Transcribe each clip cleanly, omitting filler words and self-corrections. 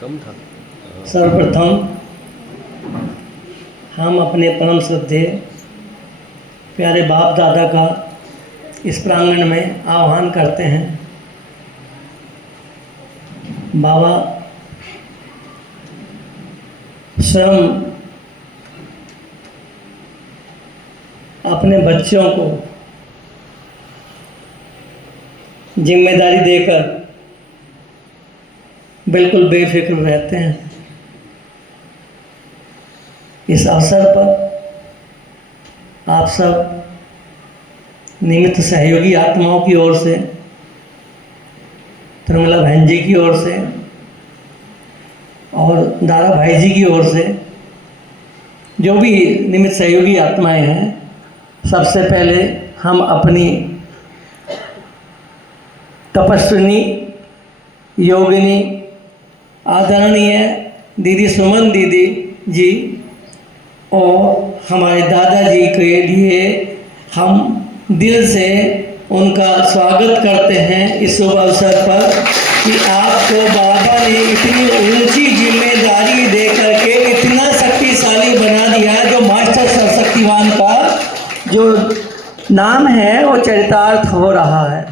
कम था। सर्वप्रथम हम अपने परम श्रद्धेय प्यारे बाप दादा का इस प्रांगण में आह्वान करते हैं। बाबा स्वयं अपने बच्चों को जिम्मेदारी देकर बिल्कुल बेफिक्र रहते हैं। इस अवसर पर आप सब निमित्त सहयोगी आत्माओं की ओर से, तिरुमला बहन जी की ओर से और दादा भाई जी की ओर से जो भी निमित्त सहयोगी आत्माएं हैं, सबसे पहले हम अपनी तपस्विनी योगिनी आदरणीय दीदी सुमन दीदी जी और हमारे दादाजी के लिए हम दिल से उनका स्वागत करते हैं इस शुभ अवसर पर कि आपको बाबा ने इतनी ऊंची जिम्मेदारी दे करके इतना शक्तिशाली बना दिया। जो मास्टर सर्वशक्तिमान का जो नाम है वो चरितार्थ हो रहा है।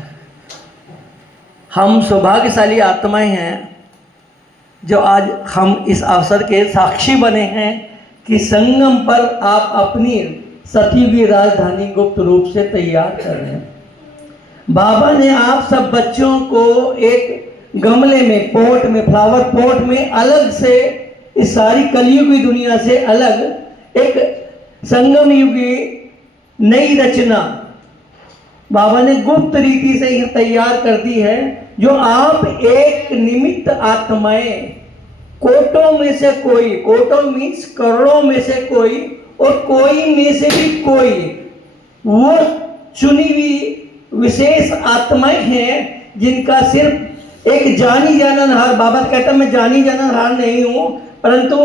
हम सौभाग्यशाली आत्माएं हैं जो आज हम इस अवसर के साक्षी बने हैं कि संगम पर आप अपनी सतयुगी राजधानी गुप्त रूप से तैयार कर रहे हैं। बाबा ने आप सब बच्चों को एक गमले में, पॉट में, फ्लावर पॉट में अलग से इस सारी कलयुगी दुनिया से अलग एक संगम युगी नई रचना बाबा ने गुप्त रीति से ही तैयार कर दी है। जो आप एक निमित्त आत्माएं, कोटों में से कोई, कोटों मीन्स करोड़ों में से कोई और कोई में से भी कोई, वो चुनी हुई विशेष आत्माएं हैं जिनका सिर्फ एक जानी जाननहार, बाबा कहता मैं जानी जाननहार नहीं हूं, परंतु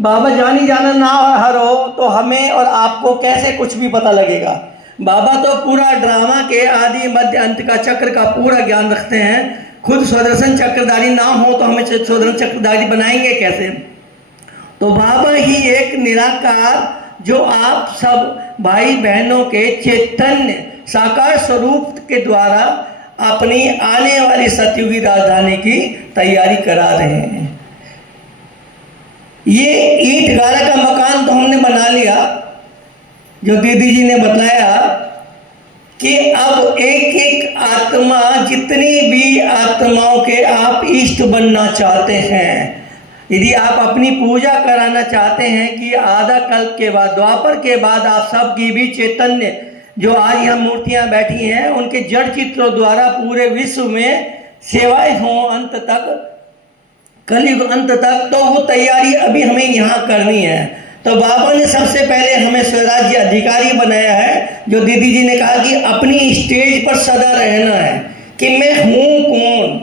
बाबा जानी जाननहार हो तो हमें और आपको कैसे कुछ भी पता लगेगा। बाबा तो पूरा ड्रामा के आदि मध्य अंत का चक्र का पूरा ज्ञान रखते हैं। खुद स्वदर्शन चक्रधारी नाम हो तो हमें स्वदर्शन चक्रधारी बनाएंगे कैसे। तो बाबा ही एक निराकार, जो आप सब भाई बहनों के चैतन्य साकार स्वरूप के द्वारा अपनी आने वाली सतयुगी राजधानी की तैयारी करा रहे हैं। ये ईंट गारा का मकान तो हमने बना लिया, जो दीदी जी ने बताया कि अब एक एक आत्मा, जितनी भी आत्माओं के आप इष्ट बनना चाहते हैं, यदि आप अपनी पूजा कराना चाहते हैं कि आधा कल्प के बाद, द्वापर के बाद आप सबकी भी चैतन्य, जो आज यहाँ मूर्तियाँ बैठी हैं, उनके जड़ चित्रों द्वारा पूरे विश्व में सेवाएं हों अंत तक, कलयुग अंत तक, तो वो तैयारी अभी हमें यहाँ करनी है। तो बाबा ने सबसे पहले हमें स्वराज्य अधिकारी बनाया है। जो दीदी जी ने कहा कि अपनी स्टेज पर सदा रहना है कि मैं हूँ कौन।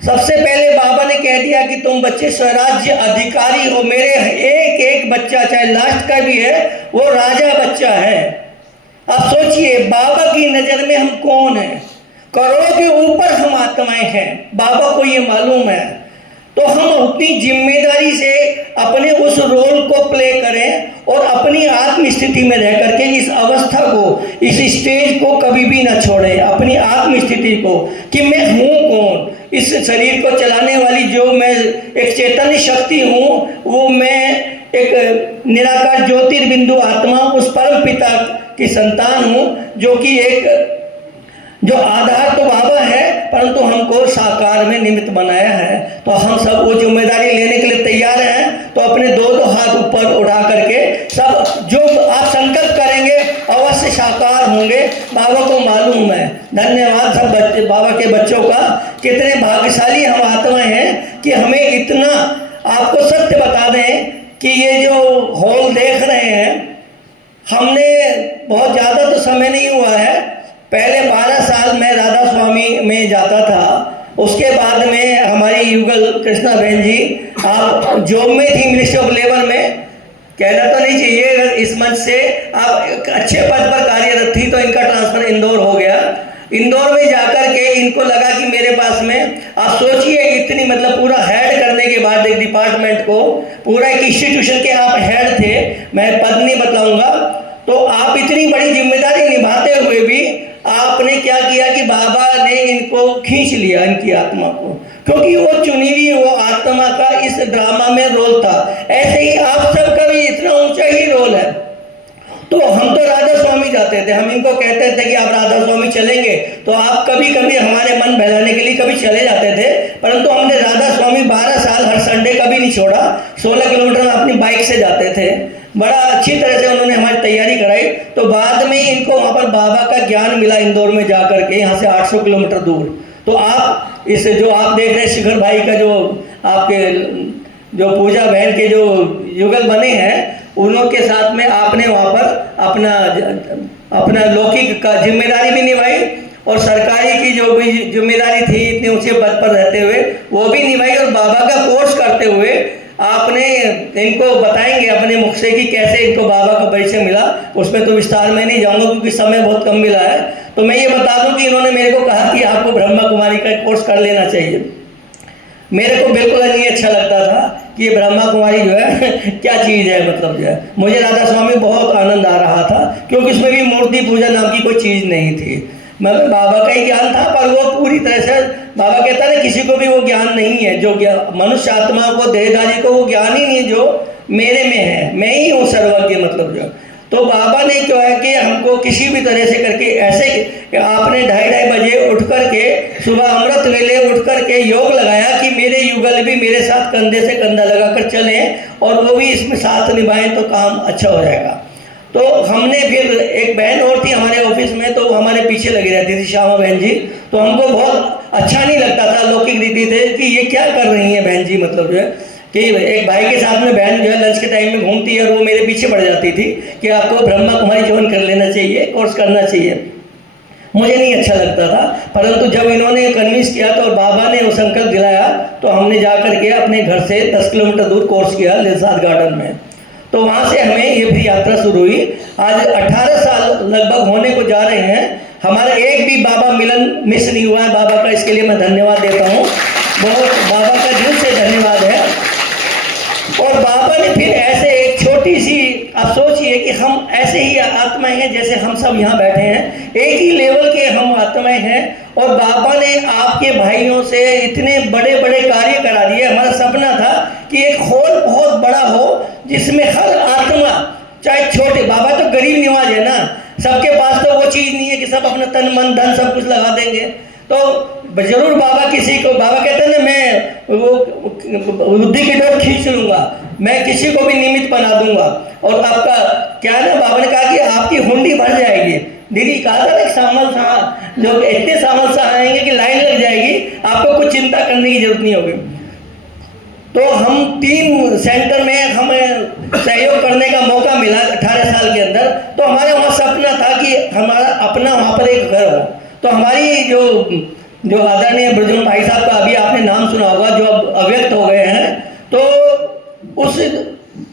सबसे पहले बाबा ने कह दिया कि तुम बच्चे स्वराज्य अधिकारी हो। मेरे एक एक बच्चा, चाहे लास्ट का भी है, वो राजा बच्चा है। अब सोचिए बाबा की नज़र में हम कौन हैं। करोड़ों के ऊपर हम आत्माएं हैं, बाबा को ये मालूम है। तो हम अपनी जिम्मेदारी से अपने उस रोल को प्ले करें और अपनी आत्म स्थिति में रह करके इस अवस्था को, इस स्टेज को कभी भी ना छोड़ें। अपनी आत्म स्थिति को कि मैं हूँ कौन। इस शरीर को चलाने वाली जो मैं एक चैतन्य शक्ति हूँ, वो मैं एक निराकार ज्योतिर्बिंदु आत्मा, उस परम पिता की संतान हूँ, जो कि एक जो आधार तो बाबा है, परंतु हमको साकार में निमित्त बनाया है। तो हम सब वो जिम्मेदारी लेने के लिए तैयार हैं। तो अपने दो दो हाथ ऊपर उठा करके सब जो आप संकल्प करेंगे अवश्य साकार होंगे, बाबा को मालूम है। धन्यवाद सब बच्चे, बाबा के बच्चों का। कितने भाग्यशाली हम आत्माएं हैं कि हमें इतना, आपको सत्य बता दें कि ये जो हॉल देख रहे हैं, हमने बहुत ज़्यादा तो समय नहीं हुआ है। पहले 12 साल मैं राधा स्वामी में जाता था। उसके बाद में हमारी युगल कृष्णा बहन जी, आप जॉब में थी मिनिस्ट्री ऑफ लेबर में, कहना तो नहीं चाहिए इस मंच से, आप अच्छे पद पर कार्यरत थी, तो इनका ट्रांसफर इंदौर हो गया। इंदौर में जाकर के इनको लगा कि मेरे पास में, आप सोचिए इतनी मतलब पूरा हेड करने के बाद एक डिपार्टमेंट को, पूरा एक इंस्टीट्यूशन के आप हेड थे, मैं पद नहीं बताऊंगा, तो आप इतनी बड़ी जिम्मेदारी निभाते हुए भी आपने क्या किया कि बाबा ने इनको खींच लिया, इनकी आत्मा को, क्योंकि वो चुनी हुई वो आत्मा का इस ड्रामा में रोल था। ऐसे ही आप सबका भी इतना ऊंचा ही रोल है। तो हम तो राधा स्वामी जाते थे, हम इनको कहते थे कि आप राधा स्वामी चलेंगे, तो आप कभी कभी हमारे मन बहलाने के लिए कभी चले जाते थे, परंतु हमने राधा स्वामी 12 साल हर संडे कभी नहीं छोड़ा। 16 किलोमीटर अपनी बाइक से जाते थे, बड़ा अच्छी तरह से उन्होंने हमारी तैयारी कराई। तो बाद में इनको वहाँ पर बाबा का ज्ञान मिला इंदौर में जा करके, यहाँ से 800 किलोमीटर दूर। तो आप इस जो आप देख रहे हैं शिखर भाई का जो आपके जो पूजा बहन के जो युगल बने हैं, उन्हों के साथ में आपने वहाँ पर अपना लौकिक का जिम्मेदारी भी निभाई और सरकारी की जो भी जिम्मेदारी थी इतने ऊंचे पद पर रहते हुए वो भी निभाई, और बाबा का कोर्स करते हुए आपने इनको बताएंगे अपने मुख से कि कैसे इनको बाबा का परिचय मिला। उसमें तो विस्तार में नहीं जाऊंगा क्योंकि समय बहुत कम मिला है। तो मैं ये बता दूं कि इन्होंने मेरे को कहा कि आपको ब्रह्मा कुमारी का कोर्स कर लेना चाहिए। मेरे को बिल्कुल नहीं अच्छा लगता था कि ये ब्रह्मा कुमारी जो है क्या चीज़ है, मतलब जो है मुझे राधा स्वामी बहुत आनंद आ रहा था, क्योंकि उसमें भी मूर्ति पूजा नाम की कोई चीज़ नहीं थी। मतलब बाबा का ही ज्ञान था, पर वो पूरी तरह से बाबा कहता है किसी को भी वो ज्ञान नहीं है जो मनुष्य आत्मा को, देहधारी को वो ज्ञान ही नहीं जो मेरे में है, मैं ही हूँ सर्वज्ञ, मतलब जो। तो बाबा ने क्या है कि हमको किसी भी तरह से करके ऐसे आपने 2:30 बजे उठ करके सुबह अमृत वेले उठ करके योग लगाया कि मेरे युगल भी मेरे साथ कंधे से कंधा लगाकर चलें और वो भी इसमें साथ निभाएं तो काम अच्छा हो जाएगा। तो हमने फिर एक बहन और थी हमारे ऑफिस में, तो वो हमारे पीछे लगी रहती थी, श्यामा बहन जी। तो हमको बहुत अच्छा नहीं लगता था, लौकिक रीति थे कि ये क्या कर रही है बहन जी, मतलब जो है कि एक भाई के साथ में बहन जो है लंच के टाइम में घूमती है और वो मेरे पीछे पड़ जाती थी कि आपको ब्रह्मा कुमारी ज्वाइन कर लेना चाहिए, कोर्स करना चाहिए। मुझे नहीं अच्छा लगता था, परंतु जब इन्होंने कन्विंस किया तो बाबा ने वो संकल्प दिलाया, तो हमने जा करके अपने घर से 10 किलोमीटर दूर कोर्स किया लिलसाद गार्डन में। तो वहाँ से हमें ये फिर यात्रा शुरू हुई। आज 18 साल लगभग होने को जा रहे हैं, हमारा एक भी बाबा मिलन मिस नहीं हुआ है। बाबा का इसके लिए मैं धन्यवाद देता हूँ, बहुत बाबा का दिल से धन्यवाद है। और बाबा ने फिर ऐसे एक छोटी सी, आप सोचिए कि हम ऐसे ही आत्माएं हैं जैसे हम सब यहाँ बैठे हैं, एक ही लेवल के हम आत्माएं हैं, और बाबा ने आपके भाइयों से इतने बड़े बड़े कार्य करा दिए। हमारा सपना था कि एक हॉल बहुत बड़ा हो जिसमें हर आत्मा, चाहे छोटे, बाबा तो गरीब निवाज है ना, सबके पास तो वो चीज़ नहीं है कि सब अपना तन मन धन सब कुछ लगा देंगे। तो जरूर बाबा किसी को, बाबा कहते हैं ना मैं वो बुद्धि की डोर खींच लूंगा, मैं किसी को भी निमित्त बना दूंगा। और आपका क्या है ना, बाबा ने कहा कि आपकी हुंडी भर जाएगी। दीदी कहा था ना सामल शाह, जो इतने सामल शाह आएंगे कि लाइन लग जाएगी, आपको कुछ चिंता करने की जरूरत नहीं होगी। तो हम 3 सेंटर में हमें सहयोग करने का मौका मिला 18 साल के अंदर। तो हमारे वहाँ सपना था कि हमारा अपना वहाँ पर एक घर हो। तो हमारी जो आदरणीय ब्रजमोहन भाई साहब का अभी आपने नाम सुना होगा, जो अब अव्यक्त हो गए हैं, तो उस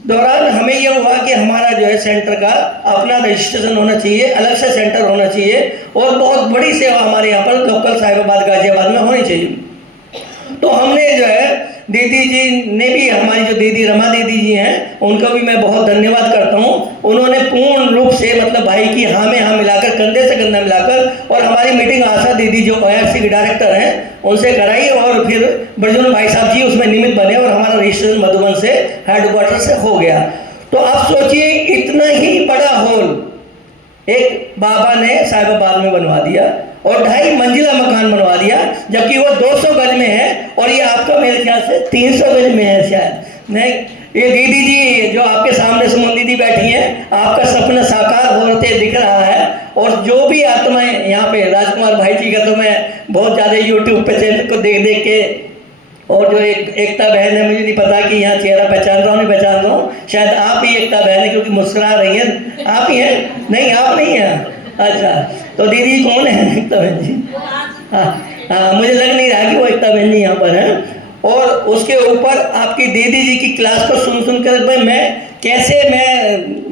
दौरान हमें यह हुआ कि हमारा जो है सेंटर का अपना रजिस्ट्रेशन होना चाहिए, अलग से सेंटर होना चाहिए, और बहुत बड़ी सेवा हमारे यहाँ पर लोकल साहिबाबाद गाजियाबाद में होनी चाहिए। तो हमने जो है दीदी जी ने भी, हमारी जो दीदी रमा दीदी जी हैं, उनका भी मैं बहुत धन्यवाद करता हूँ। उन्होंने पूर्ण रूप से मतलब भाई की हाँ में हाँ मिलाकर, कंधे से कंधा मिलाकर, और हमारी मीटिंग आशा दीदी जो OIRC की डायरेक्टर हैं उनसे कराई, और फिर ब्रजमोहन भाई साहब जी उसमें निमित्त बने, और हमारा रजिस्ट्रेशन मधुबन से हेडक्वार्टर से हो गया। तो आप सोचिए इतना ही बड़ा हॉल एक बाबा ने साहिबाबाद में बनवा दिया, और 2.5 मंजिला मकान बनवा दिया, जबकि वो 200 गज में है, और ये आपका मेरे ख्याल से 300 गज में है शायद। नहीं, ये दीदी जी जो आपके सामने सुमन दीदी बैठी हैं, आपका सपना साकार होते दिख रहा है। और जो भी आत्माएं यहाँ पे, राजकुमार भाई जी का तो मैं बहुत ज़्यादा यूट्यूब पे चैनल को देख देख के, और जो एकता बहन है, मुझे नहीं पता कि यहाँ चेहरा पहचान रहा हूँ नहीं पहचान रहा हूँ, शायद आप ही एकता बहन है क्योंकि मुस्कुरा रही हैं। आप ही हैं? नहीं, आप नहीं हैं। अच्छा, तो दीदी कौन है? एकता बहन जी। हाँ, मुझे लग नहीं रहा कि वो एकता बहन जी यहाँ पर है। और उसके ऊपर आपकी दीदी जी की क्लास को सुन कर भाई मैं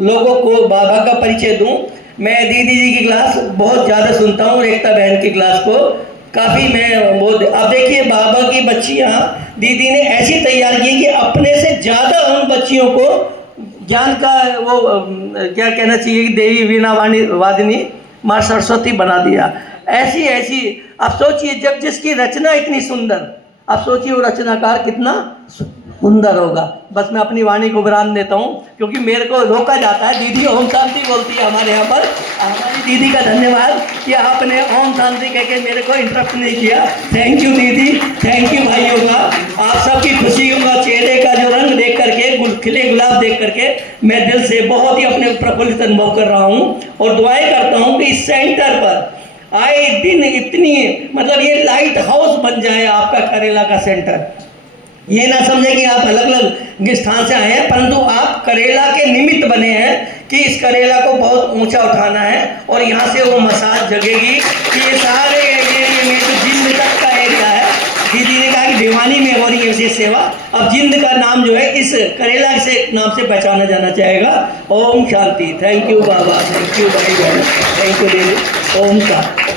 लोगों को बाबा का परिचय दूँ। मैं दीदी जी की क्लास बहुत ज़्यादा सुनता हूँ, एकता बहन की क्लास को काफ़ी मैं वो अब देखिए बाबा की बच्चियाँ दीदी ने ऐसी तैयार की कि अपने से ज़्यादा उन बच्चियों को ज्ञान का वो क्या कहना चाहिए कि देवी वीणा वादिनी माँ सरस्वती बना दिया। ऐसी ऐसी आप सोचिए, जब जिसकी रचना इतनी सुंदर, आप सोचिए वो रचनाकार कितना सुंदर होगा। बस मैं अपनी वाणी को विराम देता हूँ क्योंकि मेरे को रोका जाता है। दीदी ओम शांति बोलती है हमारे यहाँ पर। हमारी दीदी का धन्यवाद कि आपने ओम शांति कह के मेरे को इंटरप्ट नहीं किया। थैंक यू दीदी, थैंक यू भाइयों का। आप सबकी खुशियों का चेहरे का जो रंग देख करके, खिले गुलाब देख करके मैं दिल से बहुत ही अपने प्रफुल्लित अनुभव कर रहा हूँ और दुआएं करता हूँ कि इस सेंटर पर आए दिन इतनी मतलब ये लाइट हाउस बन जाए आपका करेला का सेंटर। ये ना समझे कि आप अलग अलग स्थान से आए हैं, परंतु आप करेला के निमित्त बने हैं कि इस करेला को बहुत ऊंचा उठाना है और यहाँ से वो मसाज जगेगी कि ये सारे एरिया में जो जिंद तक का एरिया है। दीदी ने कहा कि भिवानी में हो रही है विशेष सेवा, अब जिंद का नाम जो है इस करेला से नाम से पहचाना जाना चाहेगा। ओम शांति। थैंक यू बाबा, थैंक यू भाई बहन, थैंक यू दीदी। ओम शांति।